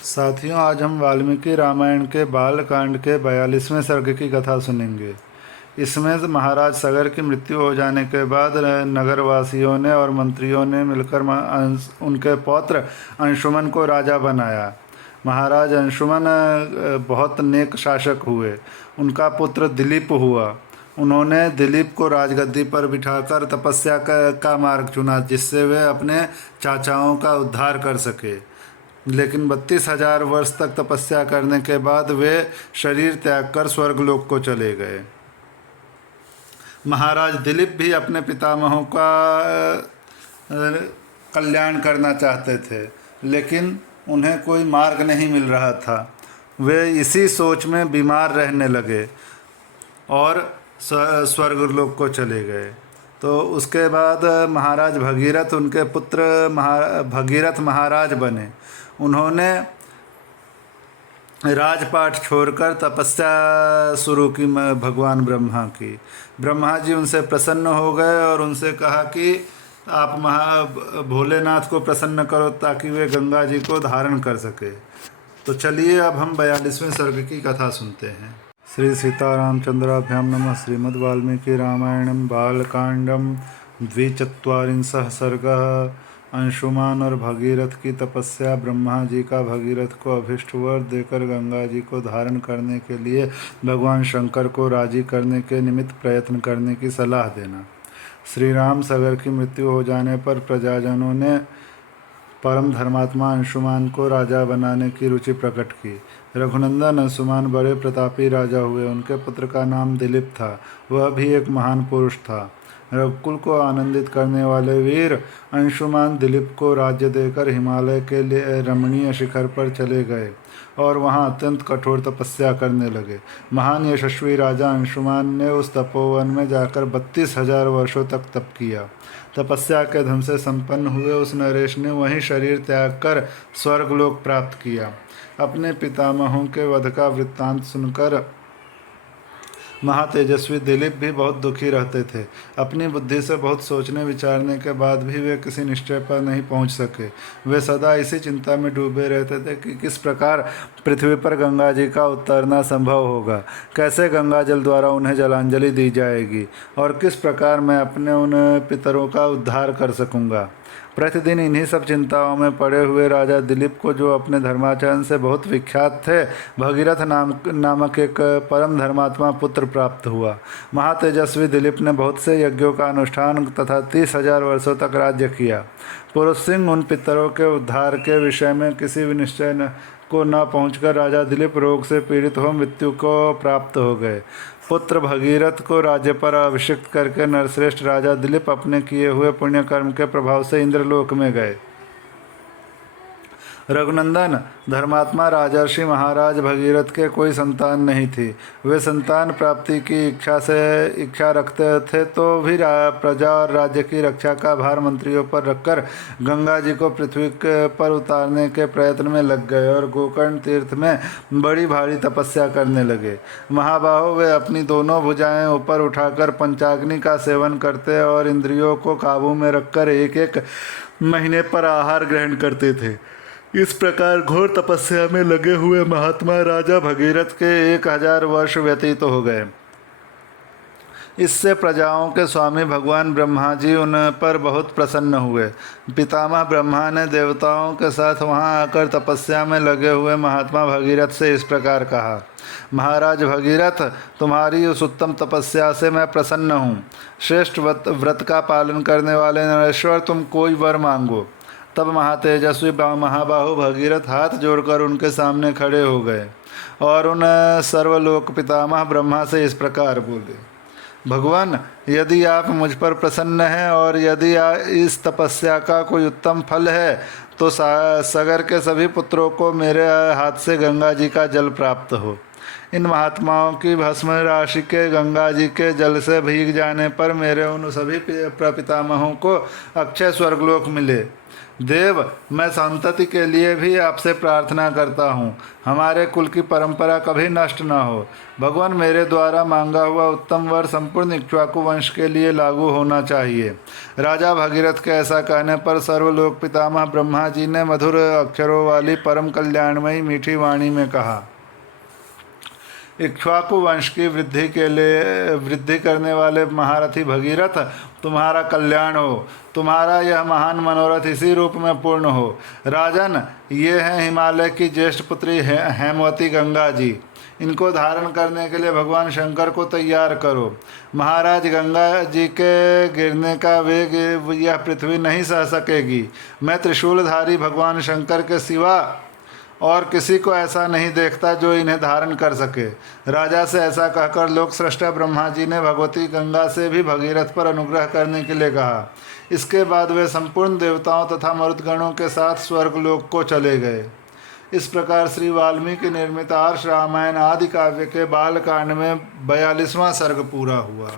साथियों, आज हम वाल्मीकि रामायण के बालकांड के 42वें सर्ग की कथा सुनेंगे। इसमें महाराज सगर की मृत्यु हो जाने के बाद नगरवासियों ने और मंत्रियों ने मिलकर उनके पौत्र अंशुमन को राजा बनाया। महाराज अंशुमन बहुत नेक शासक हुए। उनका पुत्र दिलीप हुआ। उन्होंने दिलीप को राजगद्दी पर बिठाकर तपस्या का मार्ग चुना, जिससे वे अपने चाचाओं का उद्धार कर सके। लेकिन 32,000 वर्ष तक तपस्या करने के बाद वे शरीर त्याग कर स्वर्गलोक को चले गए। महाराज दिलीप भी अपने पितामहों का कल्याण करना चाहते थे, लेकिन उन्हें कोई मार्ग नहीं मिल रहा था। वे इसी सोच में बीमार रहने लगे और स्वर्गलोक को चले गए। तो उसके बाद महाराज भगीरथ उनके पुत्र भगीरथ महाराज बने। उन्होंने राजपाट छोड़कर तपस्या शुरू की भगवान ब्रह्मा की। ब्रह्मा जी उनसे प्रसन्न हो गए और उनसे कहा कि आप भोलेनाथ को प्रसन्न करो ताकि वे गंगा जी को धारण कर सके। तो चलिए अब हम 42वें सर्ग की कथा सुनते हैं। श्री सीतारामचंद्राभ्याम नमः। श्रीमद् वाल्मीकि रामायणम बालकांडम 42 सर्गः। अंशुमान और भगीरथ की तपस्या। ब्रह्मा जी का भगीरथ को अभीष्ट वर देकर गंगा जी को धारण करने के लिए भगवान शंकर को राजी करने के निमित्त प्रयत्न करने की सलाह देना। श्री राम सगर की मृत्यु हो जाने पर प्रजाजनों ने परम धर्मात्मा अंशुमान को राजा बनाने की रुचि प्रकट की। रघुनंदन अंशुमान बड़े प्रतापी राजा हुए। उनके पुत्र का नाम दिलीप था। वह भी एक महान पुरुष था। रघुकुल को आनंदित करने वाले वीर अंशुमान दिलीप को राज्य देकर हिमालय के लिए रमणीय शिखर पर चले गए और वहां अत्यंत कठोर तपस्या करने लगे। महान यशस्वी राजा अंशुमान ने उस तपोवन में जाकर 32,000 वर्षों तक तप किया। तपस्या के धन से संपन्न हुए उस नरेश ने वहीं शरीर त्याग कर स्वर्गलोक प्राप्त किया। अपने पितामहों के वध का वृत्तांत सुनकर महातेजस्वी दिलीप भी बहुत दुखी रहते थे। अपनी बुद्धि से बहुत सोचने विचारने के बाद भी वे किसी निश्चय पर नहीं पहुंच सके। वे सदा इसी चिंता में डूबे रहते थे कि किस प्रकार पृथ्वी पर गंगा जी का उतरना संभव होगा, कैसे गंगा जल द्वारा उन्हें जलांजलि दी जाएगी और किस प्रकार मैं अपने उन पितरों का उद्धार कर सकूंगा। प्रतिदिन इन्हीं सब चिंताओं में पड़े हुए राजा दिलीप को, जो अपने धर्माचरण से बहुत विख्यात थे, भगीरथ नामक एक परम धर्मात्मा पुत्र प्राप्त हुआ। महातेजस्वी दिलीप ने बहुत से यज्ञों का अनुष्ठान तथा 30,000 वर्षों तक राज्य किया। पुरुष सिंह उन पितरों के उद्धार के विषय में किसी भी निश्चय को न पहुंचकर राजा दिलीप रोग से पीड़ित हो मृत्यु को प्राप्त हो गए। पुत्र भगीरथ को राज्य पर अभिषिक्त करके नरश्रेष्ठ राजा दिलीप अपने किए हुए पुण्य कर्म के प्रभाव से इंद्रलोक में गए। रघुनंदन धर्मात्मा राजर्षि महाराज भगीरथ के कोई संतान नहीं थी। वे संतान प्राप्ति की इच्छा रखते थे, तो भी प्रजा और राज्य की रक्षा का भार मंत्रियों पर रखकर गंगा जी को पृथ्वी पर उतारने के प्रयत्न में लग गए और गोकर्ण तीर्थ में बड़ी भारी तपस्या करने लगे। महाबाहो, वे अपनी दोनों भुजाएं ऊपर उठाकर पंचाग्नि का सेवन करते और इंद्रियों को काबू में रखकर एक एक महीने पर आहार ग्रहण करते थे। इस प्रकार घोर तपस्या में लगे हुए महात्मा राजा भगीरथ के 1000 वर्ष व्यतीत हो गए। इससे प्रजाओं के स्वामी भगवान ब्रह्मा जी उन पर बहुत प्रसन्न हुए। पितामह ब्रह्मा ने देवताओं के साथ वहां आकर तपस्या में लगे हुए महात्मा भगीरथ से इस प्रकार कहा, महाराज भगीरथ, तुम्हारी उस उत्तम तपस्या से मैं प्रसन्न हूँ। श्रेष्ठ व्रत का पालन करने वाले नरेश्वर, तुम कोई वर मांगो। तब महातेजस्वी महाबाहु भगीरथ हाथ जोड़कर उनके सामने खड़े हो गए और उन सर्वलोक पितामह ब्रह्मा से इस प्रकार बोले, भगवान, यदि आप मुझ पर प्रसन्न हैं और यदि इस तपस्या का कोई उत्तम फल है, तो सगर के सभी पुत्रों को मेरे हाथ से गंगा जी का जल प्राप्त हो। इन महात्माओं की भस्म राशि के गंगा जी के जल से भीग जाने पर मेरे उन सभी प्रपितामहों को अक्षय स्वर्गलोक मिले। देव, मैं संतति के लिए भी आपसे प्रार्थना करता हूँ, हमारे कुल की परंपरा कभी नष्ट न हो। भगवान, मेरे द्वारा मांगा हुआ उत्तम वर संपूर्ण इक्ष्वाकु वंश के लिए लागू होना चाहिए। राजा भगीरथ के ऐसा कहने पर सर्वलोक पितामह ब्रह्मा जी ने मधुर अक्षरों वाली परम कल्याणमयी मीठी वाणी में कहा, इक्ष्वाकु वंश की वृद्धि करने वाले महारथी भगीरथ, तुम्हारा कल्याण हो। तुम्हारा यह महान मनोरथ इसी रूप में पूर्ण हो। राजन, ये हैं हिमालय की ज्येष्ठ पुत्री हेमवती गंगा जी। इनको धारण करने के लिए भगवान शंकर को तैयार करो। महाराज, गंगा जी के गिरने का वेग यह पृथ्वी नहीं सह सकेगी। मैं त्रिशूलधारी भगवान शंकर के सिवा और किसी को ऐसा नहीं देखता जो इन्हें धारण कर सके। राजा से ऐसा कहकर लोक सृष्टा ब्रह्मा जी ने भगवती गंगा से भी भगीरथ पर अनुग्रह करने के लिए कहा। इसके बाद वे संपूर्ण देवताओं तथा मरुदगणों के साथ स्वर्गलोक को चले गए। इस प्रकार श्री वाल्मीकि निर्मित आर्ष रामायण आदि काव्य के बालकांड में 42वां सर्ग पूरा हुआ।